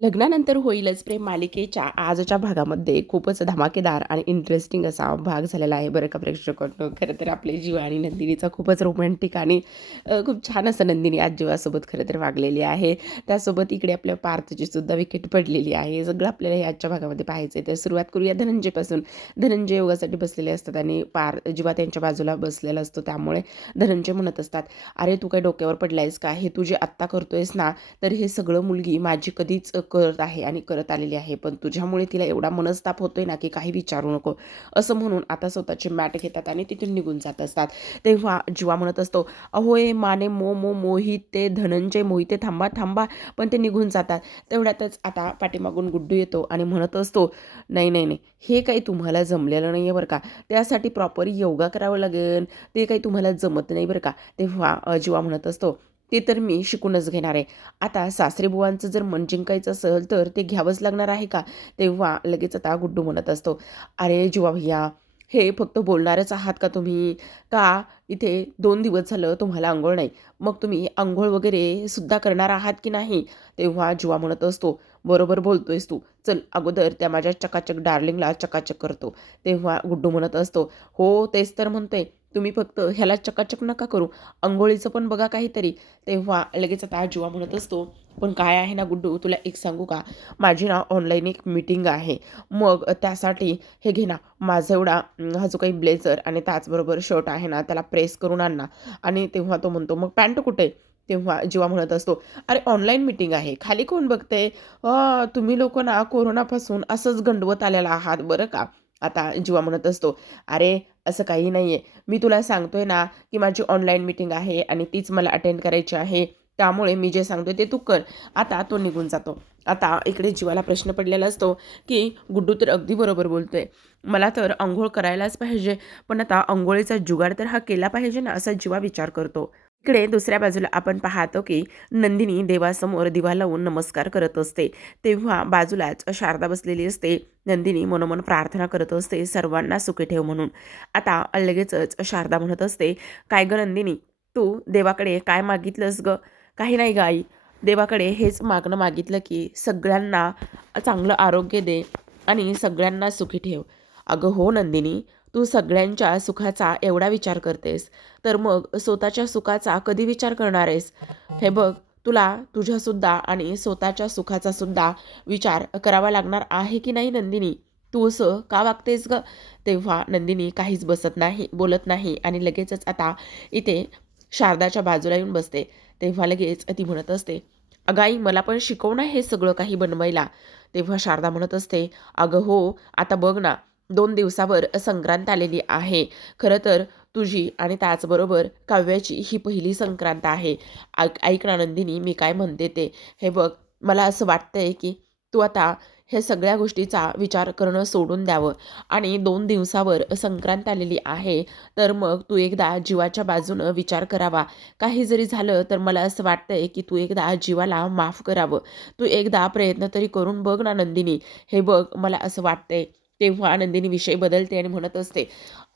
लग्नानंतर होईलच प्रेम मालिकेच्या आजच्या भागामध्ये खूपच धमाकेदार आणि इंटरेस्टिंग असा भाग झालेला आहे बरं का प्रेक्षकांनो. खरं तर आपले जीवा आणि नंदिनीचा खूपच रोमॅन्टिक आणि खूप छान असं नंदिनी आज जीवासोबत खरं तर वागलेली आहे. त्यासोबत इकडे आपल्या पार्थची सुद्धा विकेट पडलेली आहे. सगळं आपल्याला हे आजच्या भागामध्ये पाहायचं आहे. तर सुरुवात करूया धनंजयपासून. धनंजय योगासाठी बसलेले असतात आणि जीवा त्यांच्या बाजूला बसलेला असतो. त्यामुळे धनंजय म्हणत असतात, "अरे तू काय डोक्यावर पडलायस का? हे तू जे आत्ता करतोयस ना, तर हे सगळं मुलगी माझी कधीच करत आहे आणि करत आलेली आहे. पण तुझ्यामुळे तिला एवढा मनस्ताप होतोय ना, की काही विचारू नको." असं म्हणून आता स्वतःची मॅट घेतात आणि तिथून निघून जात असतात. तेव्हा जीवा म्हणत असतो, "अहो ए माने मोहित ते धनंजय मोहिते थांबा, थांबा." पण ते निघून जातात. तेवढ्यातच आता पाठीमागून गुड्डू येतो आणि म्हणत असतो, "नाही, नाही, नाही. हे काही तुम्हाला जमलेलं नाही आहे बरं का. त्यासाठी प्रॉपर योगा करावं लागेल. ते काही तुम्हाला जमत नाही बरं का." तेव्हा जीवा म्हणत असतो, "ते तर मी शिकूनच घेणार आहे." आता सासरेबुवांचं जर मन जिंकायचं असेल तर ते घ्यावंच लागणार आहे का? तेव्हा लगेच आता गुड्डू म्हणत असतो, "अरे जीवा भैया, हे फक्त बोलणारच आहात का तुम्ही? का इथे 2 दिवस झालं तुम्हाला अंघोळ नाही. मग तुम्ही अंघोळ वगैरे सुद्धा करणार आहात की नाही?" तेव्हा जीवा म्हणत असतो, "बरोबर बोलतोयस तू. चल अगोदर त्या माझ्या चकाचक डार्लिंगला चकाचक करतो." तेव्हा गुड्डू म्हणत असतो, "हो तेच तर म्हणतोय. तुम्ही फक्त ह्याला चकाचक नका करू. अंघोळीचं पण बघा काहीतरी." तेव्हा लगेच आता जीवा म्हणत असतो, "पण काय आहे ना गुड्डू, तुला एक सांगू का? माझी ना ऑनलाईन एक मीटिंग आहे. मग त्यासाठी हे घे ना, माझा एवढा हा जो काही ब्लेझर आणि त्याचबरोबर शर्ट आहे ना, त्याला प्रेस करून आण ना." आणि तेव्हा तो म्हणतो, "मग पॅन्ट कुठे आहे?" तेव्हा जीवा म्हणत असतो, "अरे ऑनलाईन मीटिंग आहे. खाली कोण बघतंय? तुम्ही लोकं ना कोरोनापासून असंच गंडवत आलेला आहात बरं का." आता जीवा म्हणत असतो, "अरे असं काही नाही आहे. मी तुला सांगतोय ना, की माझी ऑनलाईन मीटिंग आहे आणि तीच मला अटेंड करायची आहे. त्यामुळे मी जे सांगतोय ते तू कर." आता तो निघून जातो. आता इकडे जीवाला प्रश्न पडलेला असतो, की गुड्डू तर अगदी बरोबर बोलतोय. मला तर अंघोळ करायलाच पाहिजे. पण आता अंघोळीचा जुगाड तर हा केला पाहिजे ना, असा जीवा विचार करतो. इकडे दुसऱ्या बाजूला आपण पाहतो, की नंदिनी देवासमोर दिवा लावून नमस्कार करत असते. तेव्हा बाजूलाच शारदा बसलेली असते. नंदिनी मनोमन प्रार्थना करत असते, सर्वांना सुखी ठेव म्हणून. आता लगेचच शारदा म्हणत असते, "काय गं नंदिनी, तू देवाकडे काय मागितलंस गं?" "काही नाही गं आई. देवाकडे हेच मागणं मागितलं, की सगळ्यांना चांगलं आरोग्य दे आणि सगळ्यांना सुखी ठेव." "अगं हो नंदिनी, तू सगळ्यांच्या सुखाचा एवढा विचार करतेस, तर मग स्वतःच्या सुखाचा कधी विचार करणार आहेस? हे बघ, तुला तुझ्यासुद्धा आणि स्वतःच्या सुखाचा सुद्धा विचार करावा लागणार आहे की नाही नंदिनी? तू असं का वागतेस गं?" तेव्हा नंदिनी काहीच बोलत नाही आणि लगेचच आता इथे शारदाच्या बाजूला येऊन बसते. तेव्हा लगेच ती म्हणत असते, "अगं आई, मला पण शिकव ना हे सगळं काही बनवायला." तेव्हा शारदा म्हणत असते, "अगं हो, आता बघ ना, 2 दिवसावर संक्रांत आलेली आहे. खरं तर तुझी आणि त्याचबरोबर काव्याची ही पहिली संक्रांत आहे. ऐक ना नंदिनी, मी काय म्हणते ते. हे बघ, मला असं वाटतंय की तू आता ह्या सगळ्या गोष्टीचा विचार करणं सोडून द्यावं आणि 2 दिवसावर संक्रांत आलेली आहे, तर मग तू एकदा जीवाच्या बाजूनं विचार करावा. काही जरी झालं तर मला असं वाटतंय की तू एकदा जीवाला माफ करावं. तू एकदा प्रयत्न तरी करून बघ ना नंदिनी. हे बघ, मला असं वाटतंय." तेव्हा नंदिनी विषय बदलते आणि म्हणत असते,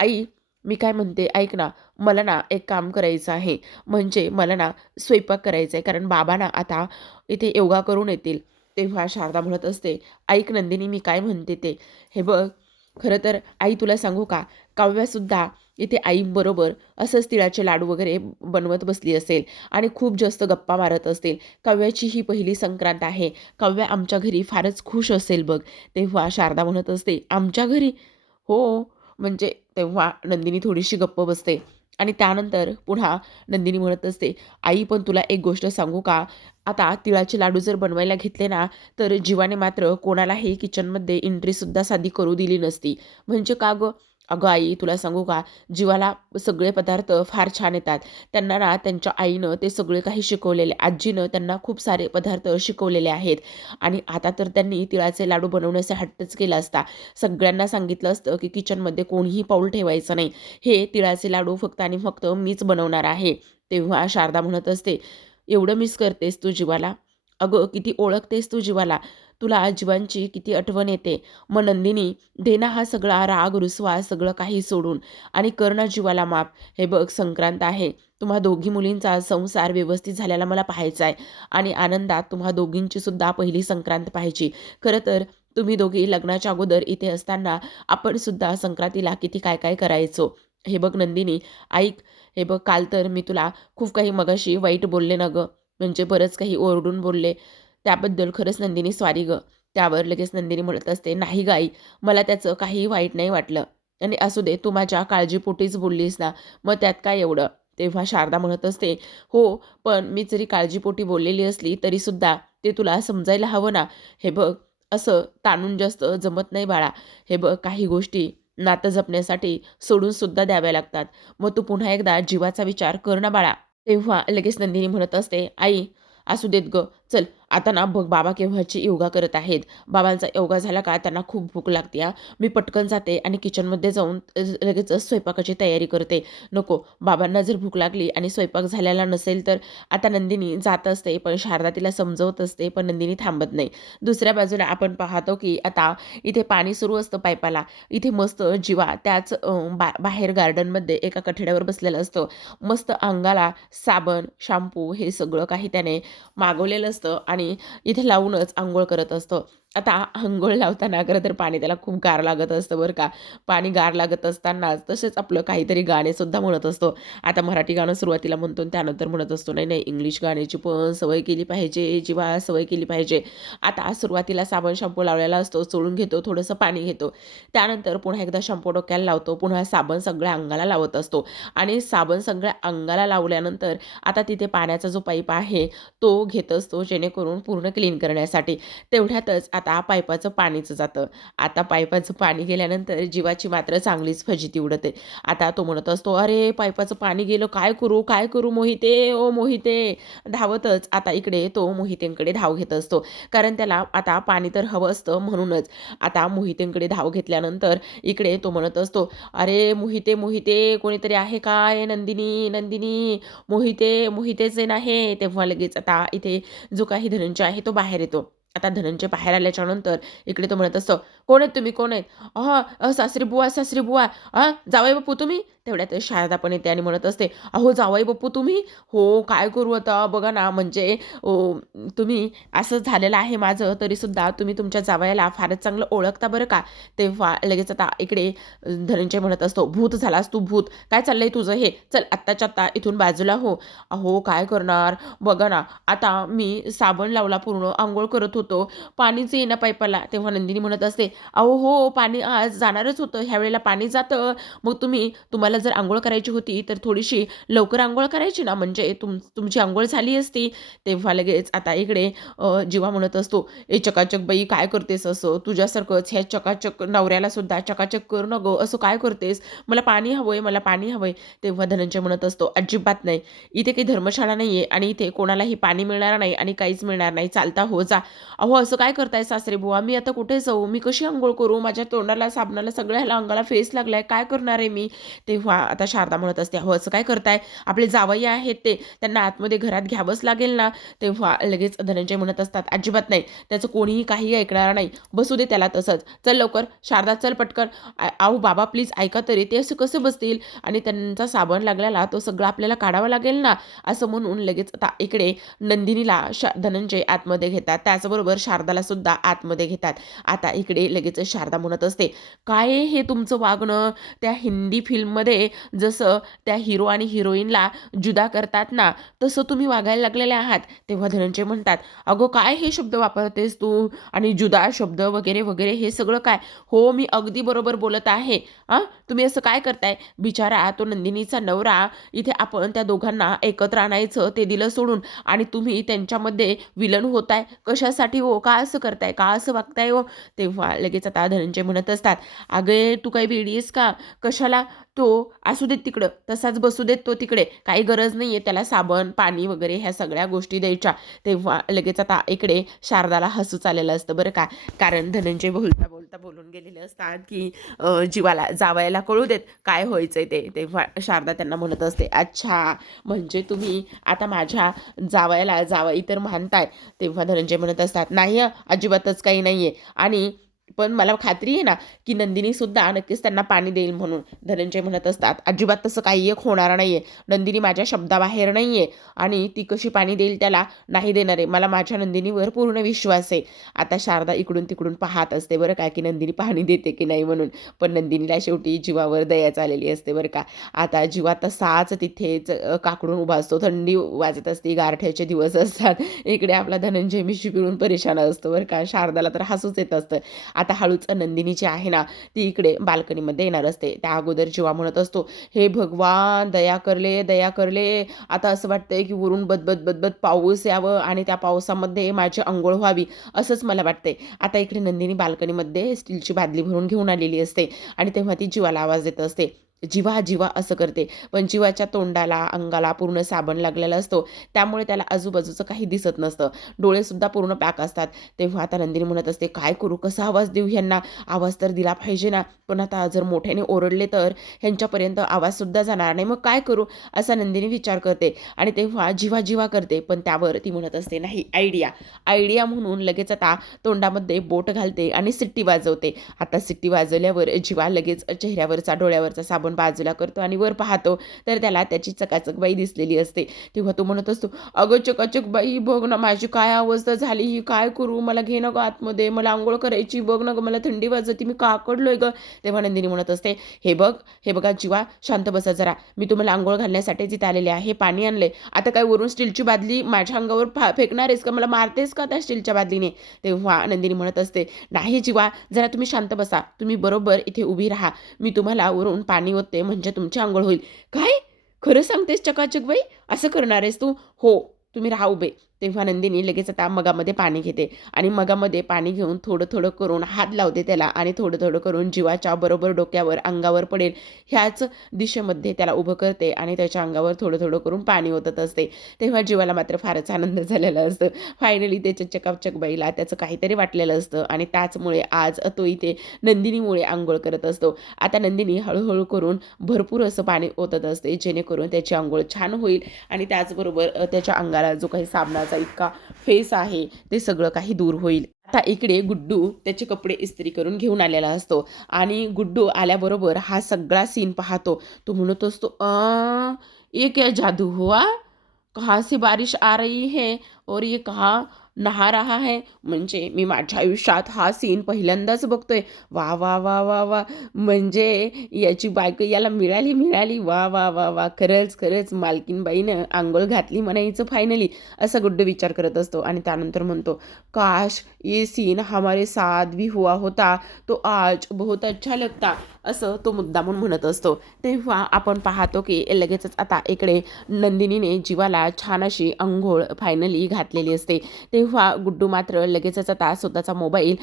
"आई, मी काय म्हणते ऐक ना, मला ना एक काम करायचं आहे. म्हणजे मला ना स्वयंपाक करायचा आहे. कारण बाबा ना आता इथे योगा करून येतील." तेव्हा शारदा म्हणत असते, "ऐक नंदिनी, मी काय म्हणते ते. हे बघ, खरं तर आई तुला सांगू का, काव्यासुद्धा इथे आईबरोबर असंच तिळाचे लाडू वगैरे बनवत बसली असेल आणि खूप जास्त गप्पा मारत असतील. काव्याची ही पहिली संक्रांत आहे. काव्या आमच्या घरी फारच खुश असेल बघ." तेव्हा शारदा म्हणत असते, "आमच्या घरी?" "हो." म्हणजे तेव्हा नंदिनी थोडीशी गप्प बसते आणि त्यानंतर पुन्हा नंदिनी म्हणत असते, "आई, पण तुला एक गोष्ट सांगू का? आता तिळाचे लाडू जर बनवायला घेतले ना, तर जीवाने मात्र कोणालाही किचनमध्ये एंट्रीसुद्धा साधी करू दिली नसती." "म्हणजे का गं?" "अगं आई, तुला सांगू का? जीवाला सगळे पदार्थ फार छान येतात. त्यांना ना त्यांच्या आईनं ते सगळे काही शिकवलेले, आजीनं त्यांना खूप सारे पदार्थ शिकवलेले आहेत आणि आता तर त्यांनी तिळाचे लाडू बनवण्याचा हट्टच केला असता. सगळ्यांना सांगितलं असतं, की किचनमध्ये कोणीही पाऊल ठेवायचं नाही. हे तिळाचे लाडू फक्त आणि फक्त मीच बनवणार आहे." तेव्हा शारदा म्हणत असते, "एवढं मिस करतेस तू जीवाला? अगं किती ओळखतेस तू जीवाला? तुला जीवांची किती आठवण येते? मग नंदिनी, दे ना हा सगळा राग रुसवा सगळं काही सोडून आणि कर ना जीवाला माफ. हे बघ संक्रांत आहे. तुम्हा दोघी मुलींचा संसार व्यवस्थित झालेला मला पाहायचा आहे आणि आनंदात तुम्हा दोघींची सुद्धा पहिली संक्रांत पाहायची. खरं तर तुम्ही दोघी लग्नाच्या अगोदर इथे असताना आपण सुद्धा संक्रांतीला किती काय काय करायचो. हे बघ नंदिनी, ऐक, हे बघ काल तर मी तुला खूप काही मगाशी वाईट बोलले ना गं, म्हणजे बरंच काही ओरडून बोलले. त्याबद्दल खरंच नंदिनी सॉरी गं. त्यावर लगेच नंदिनी म्हणत असते, नाही गं आई, मला त्याचं काहीही वाईट नाही वाटलं आणि असू दे, तू माझ्या काळजीपोटीच बोललीस ना, मग त्यात काय एवढं? तेव्हा शारदा म्हणत असते, हो, पण मी जरी काळजीपोटी बोललेली असली तरीसुद्धा ते तुला समजायला हवं ना. हे बघ, असं ताणून जास्त जमत नाही बाळा. हे बघ, काही गोष्टी नातं जपण्यासाठी सोडून सुद्धा द्याव्या लागतात. मग तू पुन्हा एकदा जीवाचा विचार कर ना बाळा. तेव्हा लगेच नंदिनी म्हणत असते, आई असू देत गं, चल आता ना बघ बाबा केव्हाची योगा करत आहेत. बाबांचा योगा झाला का त्यांना खूप भूक लागते हां. मी पटकन जाते आणि किचनमध्ये जाऊन लगेच स्वयंपाकाची तयारी करते. नको, बाबांना जर भूक लागली आणि स्वयंपाक झालेला नसेल तर. आता नंदिनी जात असते, पण शारदा तिला समजवत असते, पण नंदिनी थांबत नाही. दुसऱ्या बाजूला आपण पाहतो की आता इथे पाणी सुरू असतं पाईपाला. इथे मस्त जीवा त्याच बाहेर गार्डनमध्ये एका कठड्यावर बसलेलं असतं. मस्त अंगाला साबण, शॅम्पू हे सगळं काही त्याने मागवलेलं असतं आणि इथे लावूनच अंघोळ करत असतो. आता अंघोळ लावताना खरं तर पाणी त्याला खूप गार लागत असतं बरं का. पाणी गार लागत असतानाच तसेच आपलं काहीतरी गाणेसुद्धा म्हणत असतो. आता मराठी गाणं सुरुवातीला म्हणतो आणि त्यानंतर म्हणत असतो, नाही नाही, इंग्लिश गाण्याची पण सवय केली पाहिजे, जीवा सवय केली पाहिजे. आता सुरुवातीला साबण शॅम्पू लावलेला असतो, चोळून घेतो, थोडंसं पाणी घेतो. त्यानंतर पुन्हा एकदा शॅम्पू डोक्याला लावतो, पुन्हा साबण सगळ्या अंगाला लावत असतो आणि साबण सगळ्या अंगाला लावल्यानंतर आता तिथे पाण्याचा जो पाईप आहे तो घेत असतो, जेणेकरून पूर्ण क्लीन करण्यासाठी. तेवढ्यातच आता पाईपाचं पाणीच जातं. आता पाईपाचं पाणी गेल्यानंतर जीवाची मात्र चांगलीच फजिती उडते. आता तो म्हणत असतो, अरे पाईपाचं पाणी गेलं, काय करू काय करू मोहिते, ओ मोहिते. धावतच आता इकडे तो मोहितेंकडे धाव घेत असतो, कारण त्याला आता पाणी तर हवं असतं म्हणूनच. आता मोहितेंकडे धाव घेतल्यानंतर इकडे तो म्हणत असतो, अरे मोहिते मोहिते, कोणीतरी आहे काय? नंदिनी नंदिनी, मोहिते मोहितेचे नाही. तेव्हा लगेच आता इथे जो काही धनंजय आहे तो बाहेर येतो. आता धनंजय बाहेर आल्याच्यानंतर इकडे तो म्हणत असतो, कोण आहेत तुम्ही, कोण आहेत? हां, सासरी बुवा, सासरी बुवा. हां, जावई बापू तुम्ही? तेवढ्यात शारदा पण येते आणि म्हणत असते, अहो जावई बापू तुम्ही? हो, काय करू आता बघा ना, म्हणजे तुम्ही असं झालेलं आहे माझं, तरीसुद्धा तुम्ही तुमच्या जावयाला फारच चांगलं ओळखता बरं का. तेव्हा लगेच आता इकडे धनंजय म्हणत असतो, भूत झालास तू भूत, काय चाललंय तुझं हे? चल आत्ताच्या आत्ता इथून बाजूला हो. अहो काय करणार, बघा ना, आता मी साबण लावला, पूर्ण अंघोळ करत होतो, पाणीच येईना पाईपाला. तेव्हा नंदिनी म्हणत असते, अहो हो, पाणी आज जाणारच होतं, ह्या वेळेला पाणी जातं. मग तुम्हाला जर अंघोळ करायची होती तर थोडीशी लवकर अंघोळ करायची ना, म्हणजे तुमची अंघोळ झाली असती. तेव्हा लगेच आता इकडे जीवा म्हणत असतो, ए चकाचक बाई, काय करतेस असं? तुझ्यासारखंच ह्या चकाचक नवऱ्याला सुद्धा चकाचक कर ना गं, असं काय करतेस? मला पाणी हवंय, मला पाणी हवंय. तेव्हा धनंजय म्हणत असतो, अजिबात नाही, इथे काही धर्मशाळा नाही आहे आणि इथे कोणालाही पाणी मिळणार नाही आणि काहीच मिळणार नाही, चालता हो जा. अहो असं काय करताय सासरे बुवा, मी आता कुठे जाऊ, मी कशी अंघोळ करू, माझ्या तोंडाला साबणाला सगळ्या अंगाला फेस लागलाय, काय करणार आहे मी? तेव्हा आता शारदा म्हणत असते, अहो असं काय करताय, आपले जावई आहेत ते, त्यांना आतमध्ये घरात घ्यावंच लागेल ना. तेव्हा लगेच धनंजय म्हणत असतात, अजिबात नाही, त्याचं कोणीही काही ऐकणार नाही, बसू दे त्याला तसंच, चल लवकर शारदा, चल पटकन. अहो बाबा प्लीज ऐका तरी, ते असं कसं बसतील आणि त्यांचा साबण लागलेला तो सगळं आपल्याला काढावा लागेल ना. असं म्हणून लगेच आता इकडे नंदिनीला धनंजय आतमध्ये घेतात, त्याचबरोबर शारदाला सुद्धा आतमध्ये घेतात. आता इकडे लगेच शारदा म्हणत असते, काय हे तुमचं वागणं, त्या हिंदी फिल्ममध्ये जसं त्या हिरो आणि हिरोईनला जुदा करतात ना, तसं तुम्ही वागायला लागलेले आहात. तेव्हा धनंजय म्हणतात, अगो काय हे शब्द वापरतेस तू आणि जुदा शब्द वगैरे वगैरे हे सगळं काय? हो मी अगदी बरोबर बोलत आहे. तुम्ही असं काय करताय? बिचारा तो नंदिनीचा नवरा, इथे आपण त्या दोघांना एकत्र आणायचं ते दिलं सोडून आणि तुम्ही त्यांच्यामध्ये विलन होताय. कशासाठी हो? का असं करताय? का असं वागताय हो? तेव्हा लगेच आता धनंजय म्हणत असतात, अगे तू काही वेडी आहेस का? कशाला? तो असू देत तिकडं, तसाच बसू देत तो तिकडे, काही गरज नाही आहे त्याला साबण, पाणी वगैरे ह्या सगळ्या गोष्टी द्यायच्या. तेव्हा लगेच आता इकडे शारदाला हसू आलेलं असतं बरं का, कारण धनंजय बोलता बोलता बोलून गेलेले असतात की जीवाला जावयाला कळू देत काय व्हायचंय ते. तेव्हा शारदा त्यांना म्हणत असते, अच्छा, म्हणजे तुम्ही आता माझ्या जावयाला जावई तर मानताय. तेव्हा धनंजय म्हणत असतात, नाही अजिबातच काही नाहीये आणि पण मला खात्री आहे ना, की नंदिनीसुद्धा नक्कीच त्यांना पाणी देईल म्हणून. धनंजय म्हणत असतात, "अजिबात तसं काही एक होणार नाही आहे. नंदिनी माझ्या शब्दाबाहेर नाही आहे आणि ती कशी पाणी देईल त्याला नाही देणार आहे. मला माझ्या नंदिनीवर पूर्ण विश्वास आहे." आता शारदा इकडून-तिकडून पाहत असते बरं का, की नंदिनी पाणी देते की नाही म्हणून. पण नंदिनीला शेवटी जीवावर दयाच आलेली असते बरं का. आता जीवा तसाच तिथेच काकडून उभा असतो. थंडी वाजत असते, गारठ्याचे दिवस असतात. इकडे आपला धनंजय मिशी पिळून परेशान असतो बरं का. शारदाला तर हसूच येत असतं. आता हळूच नंदिनी जी आहे ना, ती इकडे बाल्कनीमध्ये येणार असते. त्या अगोदर जीवा म्हणत असतो, "हे भगवान दया करले, दया करले." आता असं वाटतंय की वरून बदबद बदबद पाऊस यावं आणि त्या पावसामध्ये माझी अंघोळ व्हावी, असंच मला वाटतंय. आता इकडे नंदिनी बाल्कनीमध्ये स्टीलची बादली भरून घेऊन आलेली असते आणि तेव्हा ती जीवाला आवाज देत असते. "जीवा, जीवा" असं करते. पण जीवाच्या तोंडाला, अंगाला पूर्ण साबण लागलेला असतो. त्यामुळे त्याला आजूबाजूचं काही दिसत नसतं. डोळेसुद्धा पूर्ण पॅक असतात. तेव्हा आता नंदिनी म्हणत असते, "काय करू? कसा आवाज देऊ ह्यांना? आवाज तर दिला पाहिजे ना, पण आता जर मोठ्याने ओरडले तर ह्यांच्यापर्यंत आवाजसुद्धा जाणार नाही. मग काय करू?" असा नंदिनी विचार करते आणि तेव्हा जीवा, जीवा करते. पण त्यावर ती म्हणत असते, "नाही, आयडिया." आयडिया म्हणून लगेच आता तोंडामध्ये बोट घालते आणि सिट्टी वाजवते. आता सिट्टी वाजवल्यावर जीवा लगेच चेहऱ्यावरचा, डोळ्यावरचा साबण बाजूला करतो आणि वर पाहतो, तर त्याला त्याची चकाचक बाई दिसलेली असते. तेव्हा तो म्हणत असतो, "अगं चकाचक बाई, बघ ना माझी काय अवस्था झाली, ही काय करू? मला घे ना गं आतमध्ये, मला अंघोळ करायची, बघ ना गं मला थंडी वाजते, मी काकडलोय गं." तेव्हा नंदिनी म्हणत असते, हे बघा जीवा, शांत बसा जरा. मी तुम्हाला अंघोळ घालण्यासाठीच इथे आलेले आहे. पाणी आणलंय. आता काय वरून स्टीलची बादली माझ्या अंगावर फेकणार आहेस का? मला मारतेस का त्या स्टीलच्या बादलीने?" तेव्हा नंदिनी म्हणत असते, "नाही जीवा, जरा तुम्ही शांत बसा. तुम्ही बरोबर इथे उभी राहा. मी तुम्हाला वरून पाणी ओतते म्हणजे तुमची अंघोळ होईल." "काय? खरं सांगतेस चकाचक बाई? असं करणार आहेस तू?" "हो, तुम्ही राहा उभे." तेव्हा नंदिनी लगेच आता मगामध्ये पाणी घेते आणि मगामध्ये पाणी घेऊन थोडं-थोडं करून हात लावते त्याला आणि थोडं-थोडं करून जीवाच्या बरोबर डोक्यावर, अंगावर पडेल ह्याच दिशेमध्ये त्याला उभं करते आणि त्याच्या अंगावर थोडं-थोडं करून पाणी ओतत असते. तेव्हा जीवाला मात्र फारच आनंद झालेला असतो. फायनली त्याच्या चकाचक बाईला त्याचं काहीतरी वाटलेलं असतं आणि त्याचमुळे आज तो इथे नंदिनीमुळे अंघोळ करत असतो. आता नंदिनी हळू करून भरपूर असं पाणी ओतत असते, जेणेकरून त्याची अंघोळ छान होईल आणि त्याचबरोबर त्याच्या अंगाला जो काही साबणाचा इतका फेस आहे, ते सगळं काही दूर होईल. आता इकडे गुड्डू त्याचे कपडे इस्त्री करून घेऊन आलेला असतो आणि गुड्डू आल्याबरोबर हा सगळा सीन पाहतो. तो म्हणत असतो, ये क्या जादू हुआ? कहाँ से बारिश आ रही है और ये कहाँ नहा रहा है?" म्हणजे मी माझ्या आयुष्यात हा सीन पहिल्यांदाच बघतोय. वाह, वाह, वाह, वाह, वाह! म्हणजे याची बायको याला मिळाली. वाह, वाह, वाह, वाह! खरंच मालकीनबाईनं अंघोळ घातली म्हणायचं फायनली, असा गुड्डू विचार करत असतो आणि त्यानंतर म्हणतो, "काश ये सीन हमारे साथ भी हुआ होता, तो आज बहुत अच्छा लगता." असं तो मुद्दामून म्हणत असतो. तेव्हा आपण पाहतो की लगेचच आता इकडे नंदिनीने जीवाला छान अशी अंघोळ फायनली घातलेली असते. तेव्हा गुड्डू मात्र लगेचच आता स्वतःचा मोबाईल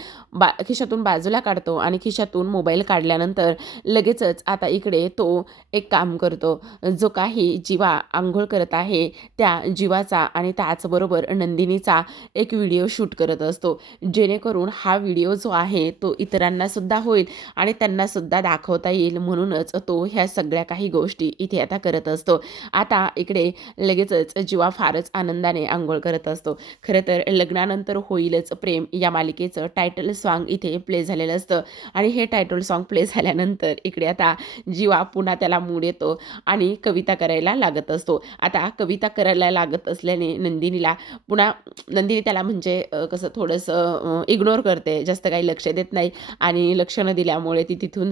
खिशातून बाजूला काढतो आणि खिशातून मोबाईल काढल्यानंतर लगेचच आता इकडे तो एक काम करतो. जो काही जीवा अंघोळ करत आहे त्या जीवाचा आणि त्याचबरोबर नंदिनीचा एक व्हिडिओ शूट करत असतो. जेणेकरून हा व्हिडिओ जो आहे तो इतरांनासुद्धा होईल आणि त्यांनासुद्धा दाखवता येईल, म्हणूनच तो ह्या सगळ्या काही गोष्टी इथे आता करत असतो. आता इकडे लगेचच जीवा फारच आनंदाने अंघोळ करत असतो. खरं तर लग्नानंतर होईलच प्रेम या मालिकेचं टायटल सॉन्ग इथे प्ले झालेलं असतं आणि हे टायटल सॉन्ग प्ले झाल्यानंतर इकडे आता जीवा पुन्हा त्याला मूड येतो आणि कविता करायला लागत असतो. आता कविता करायला लागत असल्याने नंदिनी त्याला म्हणजे कसं थोडंसं इग्नोर करते, जास्त काही लक्ष देत नाही आणि लक्ष न दिल्यामुळे ती तिथून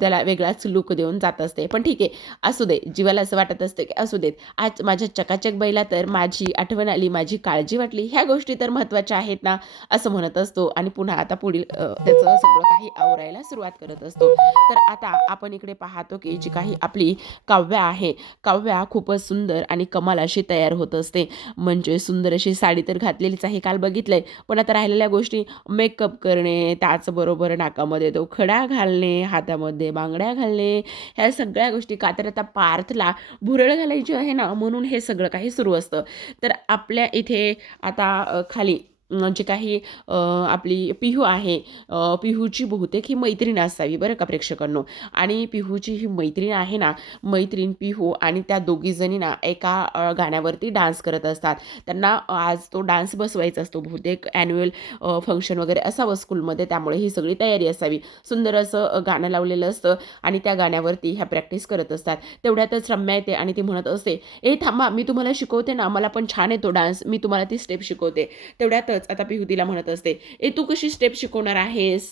त्याला वेगळाच लूक देऊन जात असते. पण ठीक आहे, असू दे. जीवाला असं वाटत असतं की असू देत, आज माझ्या चकाचक बाईला तर माझी आठवण आली, माझी काळजी वाटली, ह्या गोष्टी तर महत्त्वाच्या आहेत ना, असं म्हणत असतो आणि पुन्हा आता पुढील त्याचं सगळं काही आवरायला सुरुवात करत असतो. तर आता आपण इकडे पाहतो की जी काही आपली काव्या आहे, काव्या खूपच सुंदर आणि कमाल अशी तयार होत असते. म्हणजे सुंदर अशी साडी तर घातलेलीच आहे, काल बघितलंय. पण आता राहिलेल्या गोष्टी मेकअप करणे, त्याचबरोबर नाकामध्ये तो खडा घालणे, हातामध्ये बांगड्या घालणे, ह्या सगळ्या गोष्टी. का तर आता पार्थला भुरळ घालायची आहे ना, म्हणून हे सगळं काही सुरू असतं. तर आपल्या इथे आता खाली जे काही आपली पिहू आहे, पिहूची बहुतेक ही मैत्रीण असावी बरं का प्रेक्षकांनो. आणि पिहूची ही मैत्रीण आहे ना, मैत्रीण पिहू आणि त्या दोघीजणी ना एका गाण्यावरती डान्स करत असतात. त्यांना आज तो डान्स बसवायचा असतो, बहुतेक ॲन्युअल फंक्शन वगैरे असावं स्कूलमध्ये, त्यामुळे ही सगळी तयारी असावी. सुंदर असं गाणं लावलेलं असतं आणि त्या गाण्यावरती ह्या प्रॅक्टिस करत असतात. तेवढ्यातच रम्या येते आणि ती म्हणत असते, "ए थांबा, मी तुम्हाला शिकवते ना, मला पण छान येतो डान्स, मी तुम्हाला ती स्टेप शिकवते." तेवढ्यातच आता पिहू तिला म्हणत असते, "ए तू कशी स्टेप शिकवणार आहेस?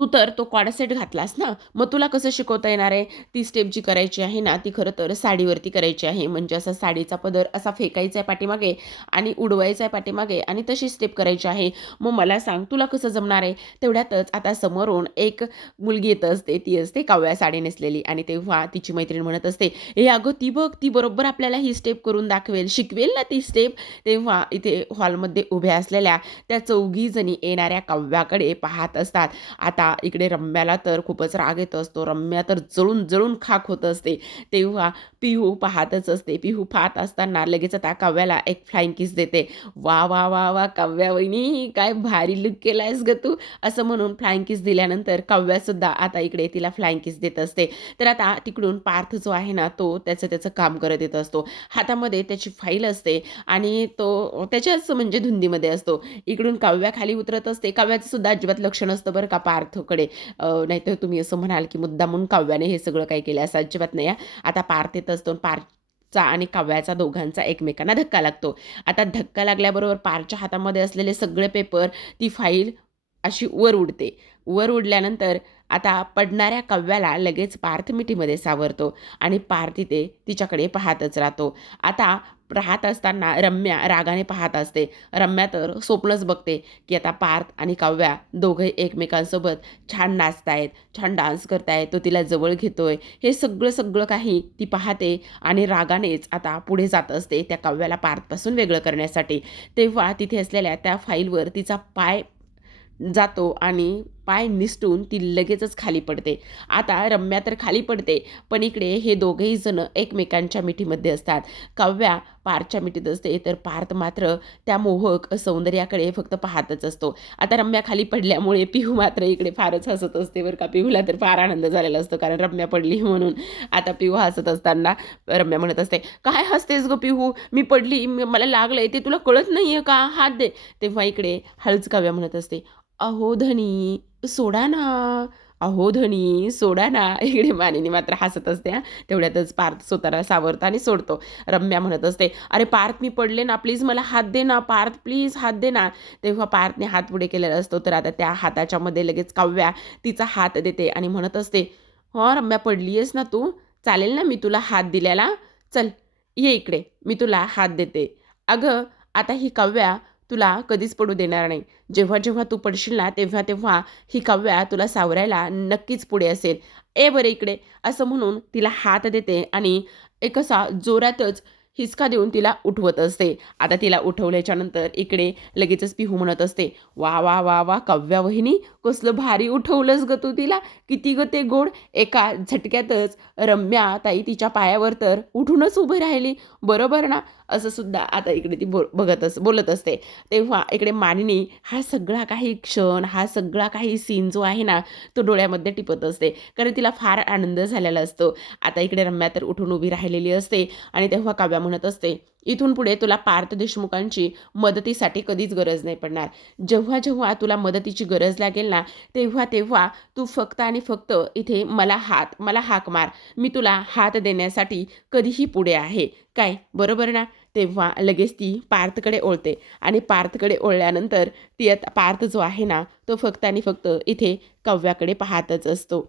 तू तर तो कॉर्ड सेट घातलास ना, मग तुला कसं शिकवता येणार आहे? ती स्टेप जी करायची आहे ना, ती खरं तर साडीवरती करायची आहे. म्हणजे असा साडीचा पदर असा फेकायचा आहे पाठीमागे आणि उडवायचा आहे पाठीमागे आणि तशी स्टेप करायची आहे. मग मला सांग तुला कसं जमणार आहे?" तेवढ्यातच आता समोरून एक मुलगी येत असते. ती असते कावळ्या साडी नेसलेली आणि तेव्हा तिची मैत्रीण म्हणत असते, "ए अगं ती बघ, ती बरोबर आपल्याला ही स्टेप करून दाखवेल, शिकवेल ना ती स्टेप." तेव्हा इथे हॉलमध्ये उभ्या असलेल्या त्या चौघी जणी येणाऱ्या काव्याकडे पाहत असतात. आता इकडे रम्याला तर खूपच राग येत असतो. रम्या तर जळून जळून खाक होत असते. तेव्हा पिहू पाहतच असते. पिहू पाहत असताना लगेच आता काव्याला एक फ्लाइंग किस देते. "वा, वा, वा, वा काव्या वहिनी, काय भारी लूक केलायस गं तू." असं म्हणून फ्लाइंग किस दिल्यानंतर काव्यासुद्धा आता इकडे तिला फ्लाइंग किस देत असते. तर आता तिकडून पार्थ जो आहे ना, तो त्याचं त्याचं काम करत येत असतो. हातामध्ये त्याची फाईल असते आणि तो त्याच्याच म्हणजे धुंदीमध्ये असतो. इकडून काव्या खाली उतरत असते. काव्याचं सुद्धा अजिबात लक्ष नसतं बरं का पार्थकडे. नाहीतर तुम्ही असं म्हणाल, की मुद्दामून काव्याने हे सगळं काही केलं, असं अजिबात नाही हां. आता पार्थ येत असतो. पार्थचा आणि काव्याचा दोघांचा एकमेकांना धक्का लागतो. आता धक्का लागल्याबरोबर पार्थच्या हातामध्ये असलेले सगळे पेपर, ती फाईल अशी वर उडते. वर उडल्यानंतर आता पडणाऱ्या काव्याला लगेच पार्थ मिठीमध्ये सावरतो आणि पार्थ तिथे तिच्याकडे पाहतच राहतो. आता राहत असताना रम्या रागाने पाहत असते. रम्या तर स्वप्नच बघते, की आता पार्थ आणि काव्या दोघंही एकमेकांसोबत छान नाचतायत, छान डान्स करतायत, तो तिला जवळ घेतोय. हे सगळं सगळं काही ती पाहते आणि रागानेच आता पुढे जात असते त्या काव्याला पार्थपासून वेगळं करण्यासाठी. तेव्हा तिथे असलेल्या त्या फाईलवर तिचा पाय जातो आणि पाय निसटून ती लगेचच खाली पडते. आता रम्या तर खाली पडते, पण इकडे हे दोघेही जण एकमेकांच्या मिठीमध्ये असतात. काव्या पार्थच्या मिठीत असते, तर पार्थ मात्र त्या मोहक सौंदर्याकडे फक्त पाहतच असतो. आता रम्या खाली पडल्यामुळे पिहू मात्र इकडे फारच हसत असते बरं का. पिहूला तर फार आनंद झालेला असतो, कारण रम्या पडली म्हणून. आता पिहू हसत असताना रम्या म्हणत असते, "काय हसतेस गं पिहू? मी पडली, मला लागलंय ते तुला कळत नाहीये का? हात दे." तेव्हा इकडे हळूच काव्या म्हणत असते, "अहो धनी, सोडा ना, अहो धनी, सोडा ना." इकडे मानिनी मात्र हसत असते हां. तेवढ्यातच पार्थ स्वतःला सावरतो आणि सोडतो. रम्या म्हणत असते, "अरे पार्थ मी पडले ना, प्लीज मला हात दे ना, पार्थ प्लीज हात दे ना." तेव्हा पार्थने हात पुढे केलेला असतो, तर आता त्या हाताच्यामध्ये लगेच काव्या तिचा हात देते आणि म्हणत असते, "हां रम्या, पडली आहेस ना तू? चालेल ना मी तुला हात दिलेला? चल ये इकडे, मी तुला हात देते. अगं आता ही काव्या तुला कधीच पडू देणार नाही. जेव्हा जेव्हा तू पडशील ना, तेव्हा तेव्हा ही काव्या तुला सावरायला नक्कीच पुढे असेल. ए बरं इकडे." असं म्हणून तिला हात देते आणि एक असा जोरातच हिसका देऊन तिला उठवत असते. आता तिला उठवल्याच्या नंतर इकडे लगेचच पिहू म्हणत असते, "वा, वा, वा, वा काव्या वहिनी, कसलं भारी उठवलंस गं तू तिला. किती गं ते गोड." एका झटक्यातच रम्या ताई तिच्या पायावर तर उठूनच उभी राहिली. बरोबर ना? असं सुद्धा आता इकडे ती बोलत असते. तेव्हा इकडे मानिनी हा सगळा काही क्षण, हा सगळा काही सीन जो आहे ना, तो डोळ्यामध्ये टिपत असते. कारण तिला फार आनंद झालेला असतो. आता इकडे रम्या तर उठून उभी राहिलेली असते आणि तेव्हा काव्या म्हणत असते, "इथून पुढे तुला पार्थ देशमुखांची मदतीसाठी कधीच गरज नाही पडणार. जेव्हा जेव्हा तुला मदतीची गरज लागेल ना, तेव्हा तेव्हा तू फक्त आणि फक्त इथे मला हाक मार. मी तुला हात देण्यासाठी कधीही पुढे आहे. काय बरोबर ना?" तेव्हा लगेच ती पार्थकडे ओळते आणि पार्थकडे ओळल्यानंतर ती आता पार्थ जो आहे ना, तो फक्त आणि फक्त इथे काव्याकडे पाहतच असतो.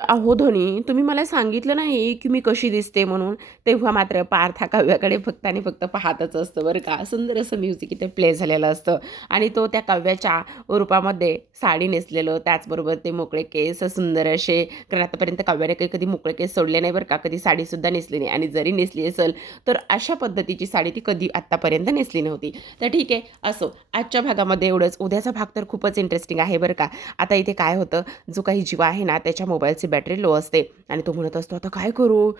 "अहो धनी, तुम्ही मला सांगितलं नाही, की मी कशी दिसते म्हणून." तेव्हा मात्र पार्थ हा काव्याकडे फक्त आणि फक्त पाहतच असतो बरं का. सुंदर असं म्युझिक इथे प्ले झालेलं असतं आणि तो त्या काव्याच्या रूपामध्ये साडी नेसलेलं, त्याचबरोबर ते मोकळे केस सुंदर असे, कारण आतापर्यंत काव्याने काही कधी मोकळे केस सोडले नाही बरं का. कधी साडीसुद्धा नेसली नाही आणि जरी नेसली असेल, तर अशा पद्धतीची साडी ती कधी आत्तापर्यंत नेसली नव्हती. तर ठीक आहे, असो. आजच्या भागामध्ये एवढंच. उद्याचा भाग तर खूपच इंटरेस्टिंग आहे बरं का. आता इथे काय होतं, जो काही जीवा आहे ना, त्याच्या मोबाईलची बॅटरी लो असते आणि तो म्हणत असतो, "आता काय करू?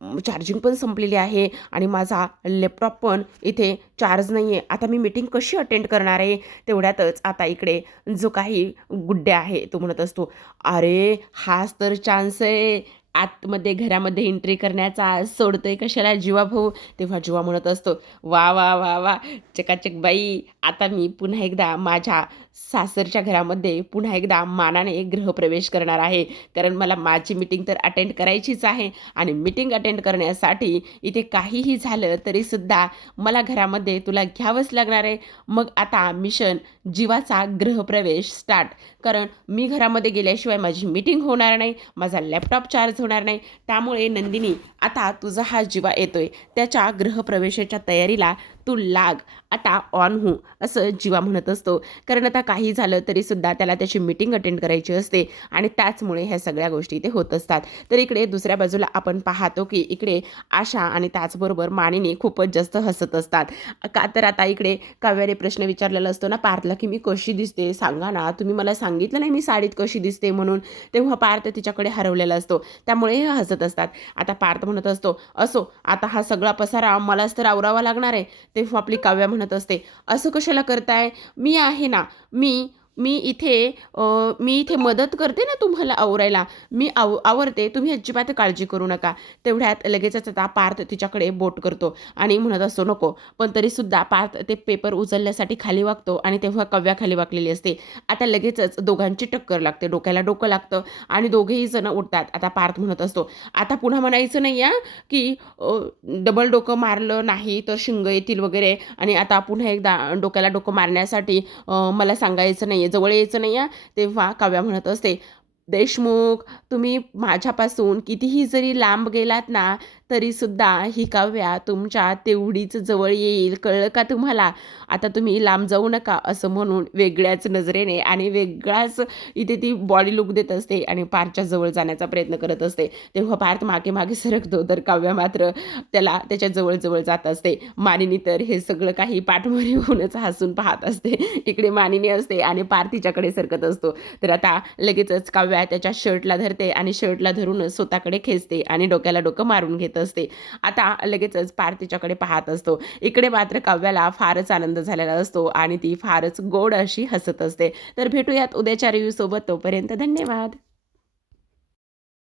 चार्जिंग पण संपलेली आहे आणि माझा लॅपटॉप पण इथे चार्ज नाही आहे. आता मी मीटिंग कशी अटेंड करणार आहे? तेवढ्यातच आता इकडे जो काही गुड्डे आहे तो म्हणत असतो, "अरे, हाच तर चान्स आहे आतमध्ये घरामध्ये एंट्री करण्याचा. सोडतोय कशाला जीवा भाऊ?" तेव्हा जीवा म्हणत असतो, "वा, वा, वा, वा! चकाचक बाई! आता मी पुन्हा एकदा माझ्या सासरच्या घरामध्ये पुन्हा एकदा मानाने गृहप्रवेश करणार आहे. कारण मला माझी मीटिंग तर अटेंड करायचीच आहे आणि मीटिंग अटेंड करण्यासाठी इथे काहीही झालं तरीसुद्धा मला घरामध्ये तुला घ्यावंच लागणार आहे. मग आता मिशन जीवाचा गृहप्रवेश स्टार्ट. कारण मी घरामध्ये गेल्याशिवाय माझी मीटिंग होणार नाही, माझा लॅपटॉप चार्ज होणार नाही. त्यामुळे नंदिनी, आता तुझा हा जीवा येतोय, त्याच्या गृहप्रवेशाच्या तयारीला तू लाग, आता ऑन हो," असं जीवा म्हणत असतो. कारण आता काही झालं तरीसुद्धा त्याला त्याची मीटिंग अटेंड करायची असते आणि त्याचमुळे ह्या सगळ्या गोष्टी ते होत असतात. तर इकडे दुसऱ्या बाजूला आपण पाहतो की इकडे आशा आणि त्याचबरोबर मानिनी खूपच जास्त हसत असतात. का तर आता इकडे काव्याने प्रश्न विचारलेला असतो ना पार्थला, की "मी कशी दिसते सांगा ना, तुम्ही मला सांगितलं नाही मी साडीत कशी दिसते म्हणून." तेव्हा पार्थ तिच्याकडे हरवलेला असतो, त्यामुळे हे हसत असतात. आता पार्थ म्हणत असतो, "असो, आता हा सगळा पसारा मलाच तर आवरावा लागणार आहे." तेव्हा आपली काव्या म्हणत असते, "असं कशाला करताय? मी आहे ना, मी मी इथे मी इथे मदत करते ना तुम्हाला आवरायला. मी आवरते, तुम्ही अजिबात काळजी करू नका." तेवढ्यात लगेचच आता पार्थ तिच्याकडे बोट करतो आणि म्हणत असतो, "नको." पण तरीसुद्धा पार्थ ते पेपर उचलण्यासाठी खाली वागतो आणि तेव्हा काव्या खाली वाकलेली असते. आता लगेचच दोघांची टक्कर लागते, डोक्याला डोकं लागतं आणि दोघेही जण उठतात. आता पार्थ म्हणत असतो, "आता पुन्हा म्हणायचं नाही हां, की डबल डोकं मारलं नाही तर शिंग येतील वगैरे आणि आता पुन्हा एकदा डोक्याला डोकं मारण्यासाठी मला सांगायचं नाही आहे, जवळ यायचं नाही आहे." तेव्हा काव्या म्हणत असते, "देशमुख, तुम्ही माझ्यापासून कितीही जरी लांब गेलात ना, तरीसुद्धा ही काव्या तुमच्या तेवढीच जवळ येईल, कळलं का तुम्हाला? आता तुम्ही लांब जाऊ नका." असं म्हणून वेगळ्याच नजरेने आणि वेगळाच इथे ती बॉडी लूक देत असते आणि पार्थच्या जवळ जाण्याचा प्रयत्न करत असते. तेव्हा पार्थ मागे मागे सरकतो, तर काव्या मात्र त्याला त्याच्या जवळ जात असते. मानिनी तर हे सगळं काही पाठमोरी होऊनच हसून पाहत असते. इकडे मानिनी असते आणि पार्थ तिच्याकडे सरकत असतो. तर आता लगेचच काव्या त्याच्या शर्टला धरते आणि शर्टला धरूनच स्वतःकडे खेचते आणि डोक्याला डोकं मारून घेत असते. आता लगेचच पार्थ तिच्याकडे पाहत असतो. इकडे मात्र काव्याला फारच आनंद झालेला असतो आणि ती फारच गोड अशी हसत असते. तर भेटूयात उद्याच्या रिव्ह्यू सोबत. तोपर्यंत धन्यवाद.